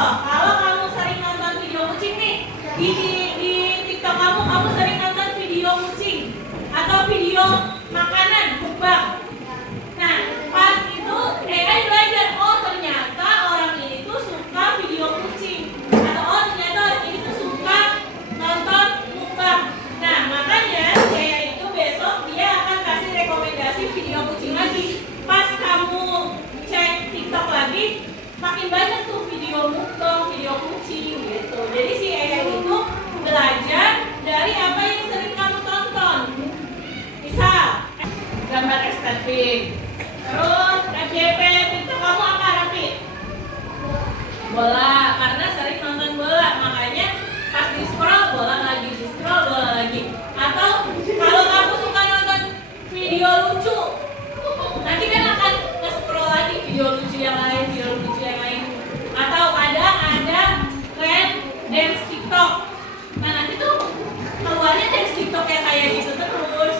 contoh, kalau kamu sering nonton video kucing nih, di TikTok kamu sering nonton video kucing atau video makanan, mukbang. Nah, pas itu AI belajar, oh ternyata orang ini tuh suka video kucing, atau oh ternyata orang ini tuh suka nonton mukbang. Nah, makanya AI itu besok dia akan kasih rekomendasi video kucing lagi. Pas kamu cek TikTok lagi, makin banyak tuh video mukbang, video kucing gitu. Jadi si AI itu belajar dari apa yang sering kamu tonton. Misal gambar estetik, terus FYP TikTok kamu apa Rafi? Bola, karena sering nonton bola, makanya pas di scroll bola lagi, di scroll bola lagi. Atau kalau kamu suka nonton video lucu, nanti kan akan nge-scroll lagi video lucu yang lain, video lucu yang lain. Atau ada trend dance TikTok. Nah nanti tuh keluarnya dance TikTok yang kayak gitu terus.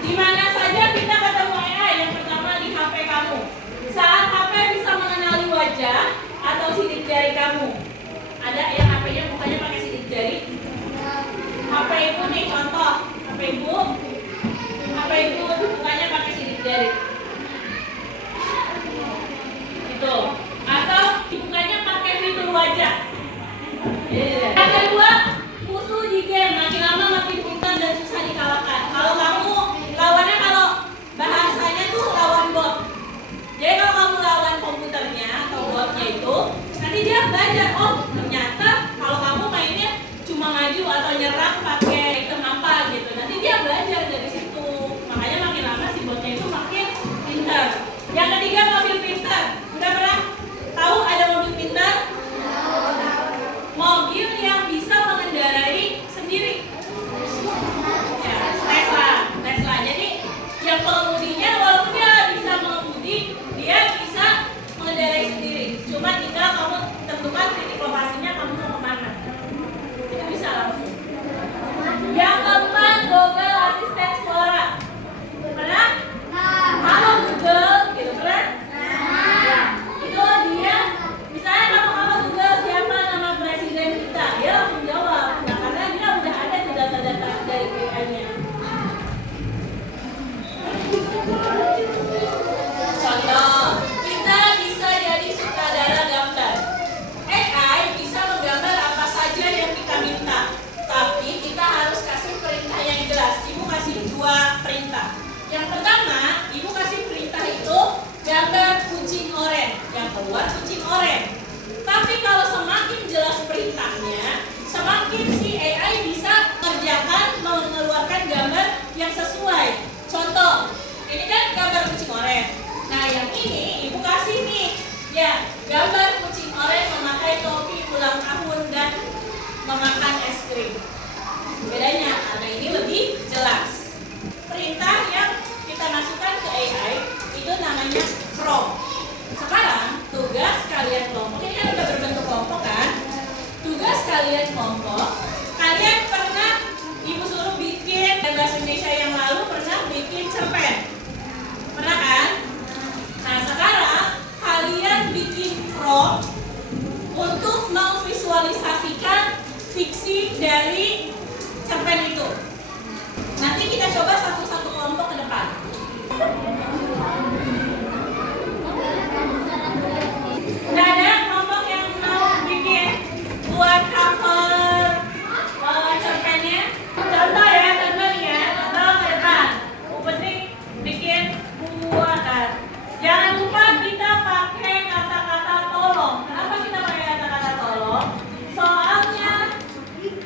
Di mana saja kita ketemu AI, yang pertama di HP kamu. Saat HP bisa mengenali wajah atau sidik jari kamu. Ada yang HP-nya bukannya pakai sidik jari? HP ibu nih contoh, HP ibu bukannya pakai sidik jari. Gitu. Atau bukannya pakai fitur wajah. Yang kedua, musuh di game makin lama makin pintar dan susah dikalahkan. Kalau kamu lawannya, kalau bahasanya tuh lawan bot. Jadi kalau kamu lawan komputernya atau botnya itu, nanti dia belajar, oh ternyata kalau kamu mainnya cuma maju atau nyerang pakai item apa gitu. Nanti dia belajar dari situ. Makanya makin lama si botnya itu makin pintar. Yang ketiga, mobil pintar. Udah pernah tahu ada mobil pintar? Mobil yang bisa mengendarai sendiri. Ya, Tesla. Jadi yang pengemudinya walaupun dia bisa mengemudi, dia bisa mengendarai sendiri. Cuma tinggal kamu tentukan titik lokasinya, kamu mau kemana. Itu bisa langsung. Yang keempat, Google asisten suara. Pernah? Halo Google, gitu pernah? Ya, itu dia. Misalnya kamu halo Google, siapa nama presiden kita? Dia langsung jawab. Nah, karena dia udah ada tuh data-data dari AI-nya. Contoh, kita bisa jadi sutradara gambar. AI bisa menggambar apa saja yang kita minta, tapi kita harus kasih perintah yang jelas. Ibu kasih 2 perintah. Yang pertama, ibu kasih perintah itu gambar kucing oranye, yang keluar kucing oranye. Tapi kalau semakin jelas perintahnya, semakin si AI bisa kerjakan mengeluarkan gambar yang sesuai. Contoh, ini kan gambar kucing oranye. Nah yang ini ibu kasih nih, ya gambar kucing oranye memakai topi ulang tahun dan memakan es krim. Bedanya karena ini lebih jelas. Perintah yang kita masukkan ke AI itu namanya prompt. Sekarang tugas kalian kelompok, ini kan udah berbentuk kelompok kan? Tugas kalian kelompok, kalian pernah ibu suruh bikin bahasa Indonesia yang lalu pernah bikin cerpen, pernah kan? Nah sekarang kalian bikin prompt untuk memvisualisasikan fiksi dari cerpen itu. Nanti kita coba satu-satu kelompok ke depan. Nggak ada kelompok yang mau bikin buat cover cerpennya? Contoh ya, contoh nih ya, contoh ke depan. Bu Putri bikin buatan. Jangan lupa kita pakai kata-kata tolong. Kenapa kita pakai kata-kata tolong? Soalnya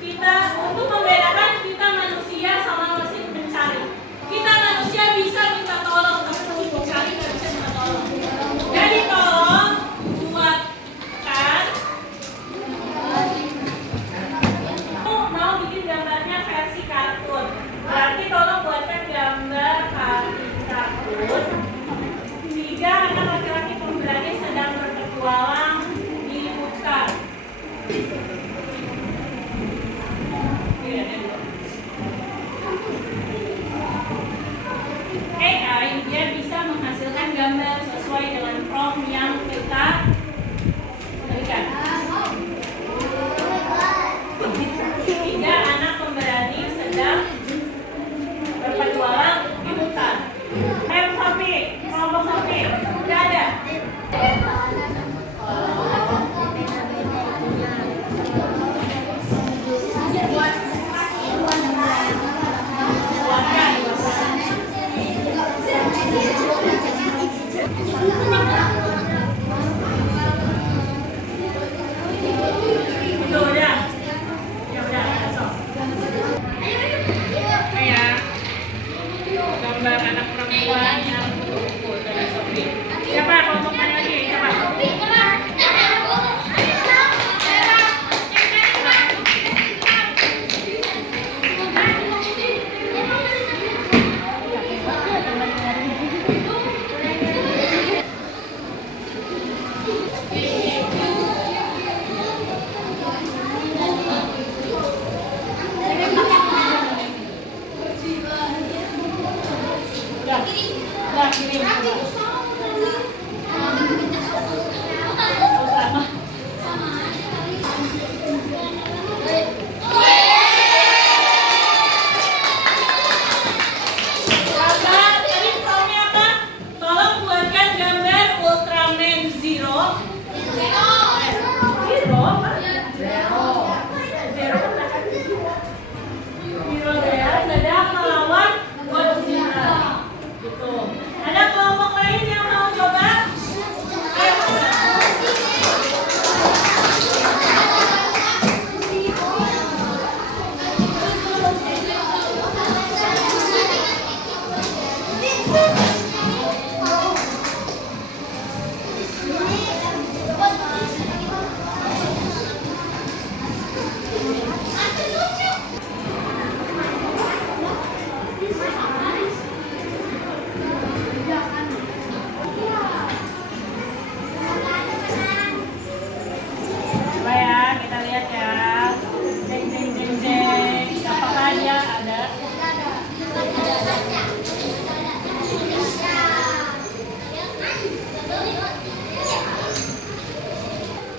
kita untuk membedakan kita manusia sama mesin pencari. Kita manusia bisa minta tolong, tapi mesin pencari nggak bisa minta tolong. Jadi tolong buatkan. Mau bikin gambarnya versi kartun. Berarti tolong buatkan gambar kartun. 3 anak laki-laki pemberani sedang berpetualang di hutan. AI dia bisa menghasilkan gambar sesuai dengan prompt yang kita lihat ya. Jeng jeng jeng jeng. Apakah dia ada?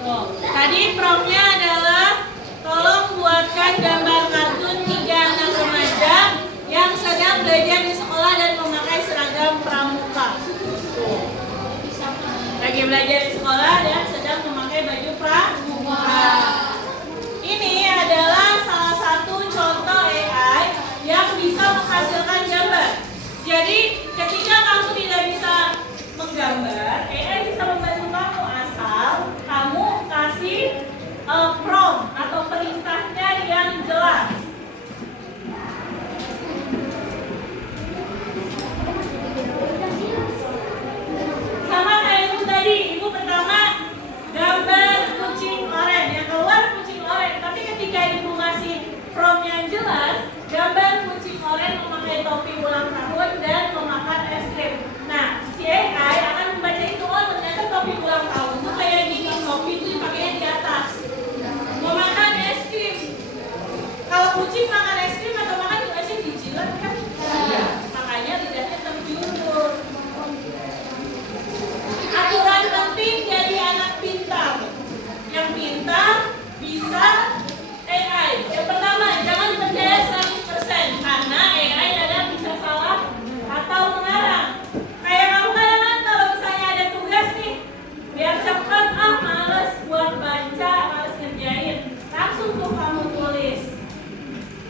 Tuh, tadi promnya adalah tolong buatkan gambar kartun 3 anak remaja yang sedang belajar di sekolah dan memakai seragam pramuka. Tuh. Lagi belajar di sekolah dan sedang memakai baju pramuka. Ini adalah salah satu contoh AI yang bisa menghasilkan gambar. Jadi ketika kamu tidak bisa menggambar, AI bisa membantu kamu asal kamu kasih prompt atau perintahnya yang jelas. Sama kayak ibu tadi, ibu pertama gambar kucing oranye, yang keluar kucing oranye. Tapi ketika ibu ngasih prompt yang jelas, gambar kucing oranye memakai topi ulang tahun dan memakan es krim. Nah, si AI akan membaca itu, oh ternyata topi ulang tahun tuh kayak gini, topi itu dipakainya di atas. Mau makan es krim. Kalau kucing makan es krim atau makan juga sih dijilat kan? Iya. Makanya lidahnya terjulur. Aturan penting jadi anak pintar. Yang pintar bisa AI. Yang pertama, jangan percaya 100% karena AI kadang bisa salah atau mengarang. Kayak kamu kadang kalau misalnya ada tugas nih, biar cepat, males buat baca, males ngerjain, langsung tuh kamu tulis.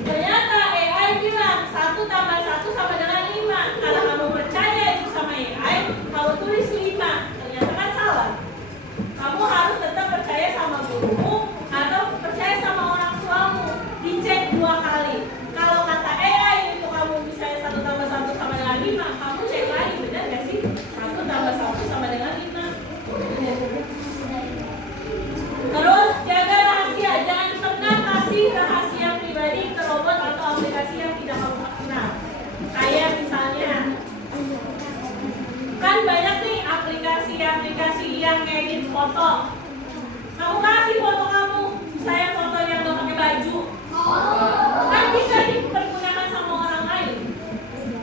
Ternyata AI bilang 1 tambah 1 sama dengan 5. Karena kamu percaya itu sama AI, kamu tulis 5. Ternyata kan salah. Kamu harus tetap percaya sama gurumu atau percaya sama orang tuamu. Dicek 2 kali. Kalau kata AI itu kamu misalnya 1 tambah 1 sama dengan 5, kamu cek lagi benar gak sih? 1 tambah 1 sama dengan 5. Terus jaga rahasia, jangan pernah kasih rahasia pribadi ke robot atau aplikasi yang tidak kamu kenal. Kayak misalnya, kan banyak nih aplikasi yang ngedit foto. Kamu kasih foto kamu, saya foto yang gak pakai baju, kan bisa dipergunakan sama orang lain,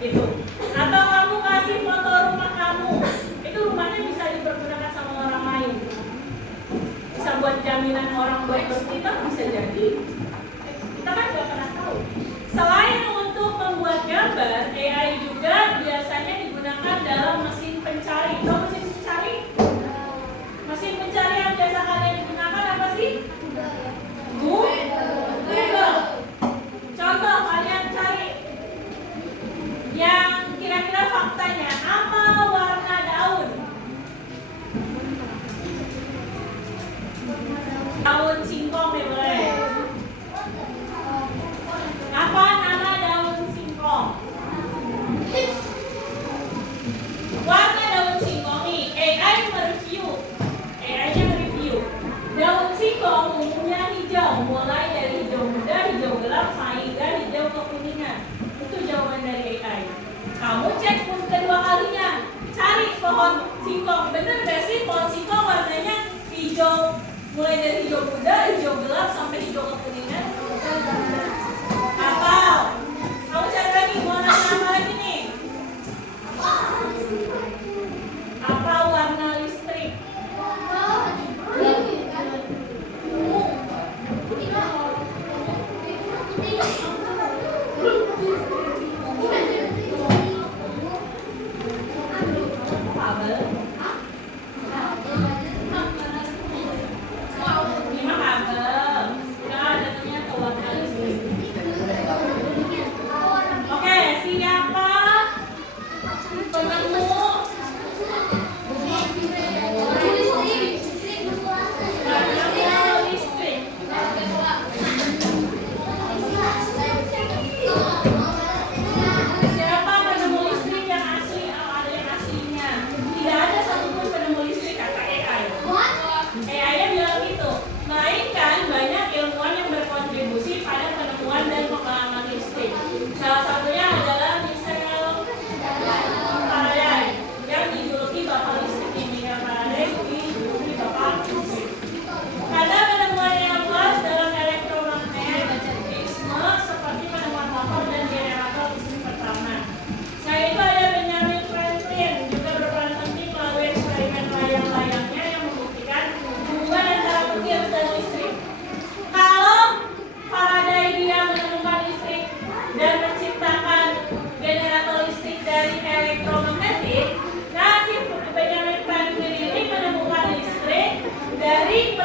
gitu. Atau kamu kasih foto rumah kamu, itu rumahnya bisa dipergunakan sama orang lain. Bisa buat jaminan orang buat kita bisa jadi. Kita kan gak pernah tahu. Selain untuk membuat gambar, AI juga biasanya digunakan dalam mesin pencari. Tahu mesin pencari? Mesin pencari yang biasa kalian digunakan apa sih? Google. Contoh kalian cari yang kira-kira faktanya apa warna daun? Daun singkong nih boleh. Apa nama daun singkong? Warna daun singkong nih, AI mereview. Daun singkong umumnya hijau, mulai dari hijau muda, hijau gelap, hingga hijau kekuningan. Itu jawaban dari AI. Kamu cek pun kedua kalinya, cari pohon singkong. Bener gak sih pohon singkong warnanya hijau, mulai dari hijau muda, hijau gelap, sampai hijau kekuningan? Atau kamu cari lagi warna apa lagi nih? Apa warna listrik? Kabel. Ini mah kabel. Udah datangnya ke warna listrik.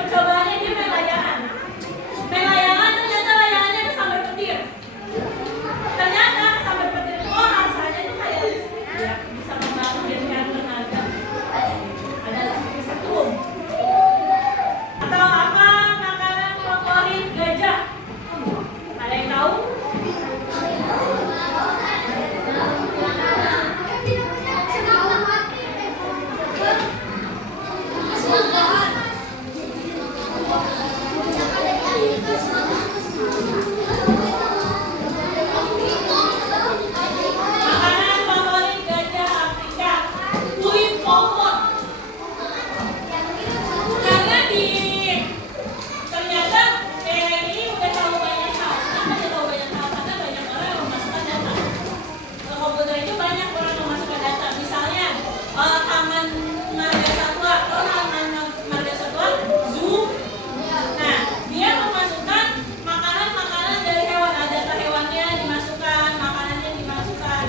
percobaannya dia main layangan. Main layangan ternyata layangannya kesambar petir. Ternyata kesambar petir itu rasanya tuh kayak ya, bisa membangkitkan tenaga. Adalah setrum. Atau apa makanan favorit gajah? Ada yang tahu? Makanan favorit gajah Afrika, kulit pohon. Karena ternyata ini udah tahu banyak hal. Kenapa dia tahu banyak hal? Karena banyak orang yang memasukkan data. Ke komputer itu banyak orang yang memasukkan data. Misalnya taman marga satwa, taman marga satwa, zoo. Nah, dia memasukkan makanan-makanan dari hewan. Ada data hewannya dimasukkan, makanannya dimasukkan.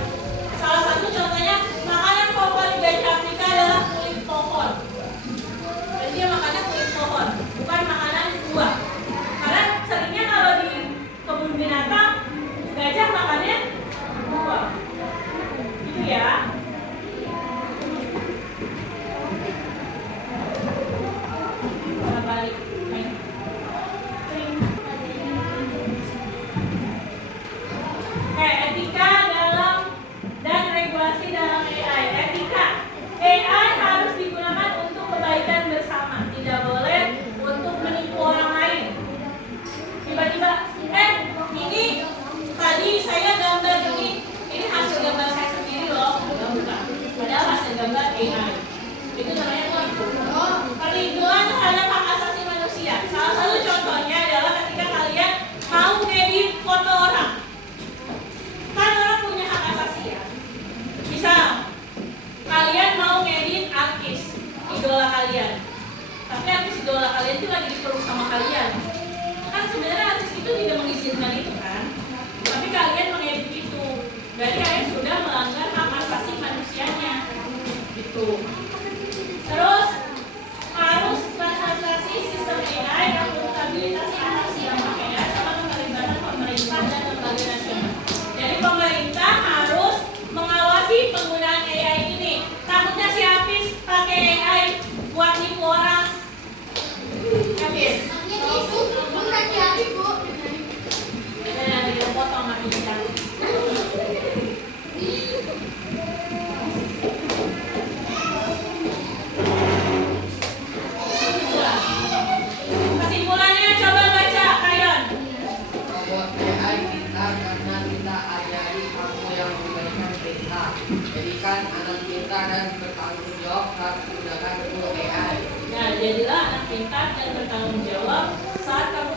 Salah satu contohnya makanan favorit gajah Afrika adalah kulit pohon. Jadi dia makannya kulit pohon, bukan makanan buah. Karena seringnya kalau di kebun binatang gajah makannya buah. Itu ya. Kita balik. Etika dalam dan regulasi dalam AI. Etika, AI harus digunakan untuk kebaikan bersama, tidak boleh untuk menipu orang lain. Tiba-tiba, ini tadi saya gambar ini hasil gambar saya sendiri loh, bukan. Padahal hasil gambar AI. Itu namanya perlindungan terhadap hak asasi manusia. Salah satu contohnya adalah ketika kalian mau ngedit foto orang. Kan orang punya hak asasi ya. Misal kalian mau ngedit artis idola kalian, tapi artis idola kalian itu lagi dipeluk sama kalian. Kan sebenarnya artis itu tidak mengizinkan itu kan, tapi kalian mengedit itu. Berarti kalian sudah melanggar hak asasi manusianya. Gitu. Terus harus transaksi sistem AI, akuntabilitas atas yang pakai sama keterlibatan pemerintah dan lembaga nasional. Jadi pemerintah harus mengawasi penggunaan AI ini. Takutnya si Hafiz pakai AI buat nipu orang. Hafiz. Dan dipotong Hafiz. Kesimpulannya coba baca, Kayon. Robot AI pintar karena kita ajari kamu yang memberikan perintah. Jadikan anak pintar dan bertanggung jawab saat menggunakan tool AI. Nah, jadilah anak pintar dan bertanggung jawab saat kamu